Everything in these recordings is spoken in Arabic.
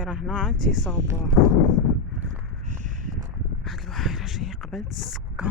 البحيره هنا تيصاوبوها. هاد البحيره جايه قبل السكه.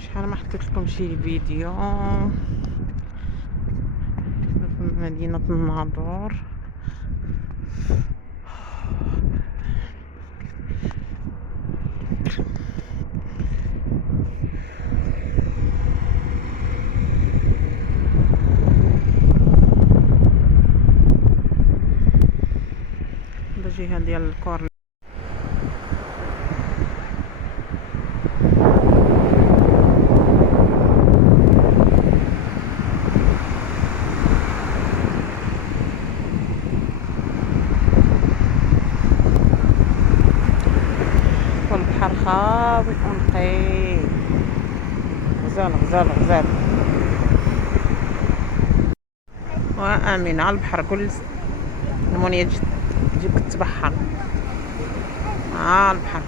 شحال ما حطيت لكم شي فيديو في مدينة الناظور. الجهة ديال الكورن والبحر خاوي ونقي. غزال غزال غزال وآمنة على البحر. كل المونية تجيك تبحر البحر.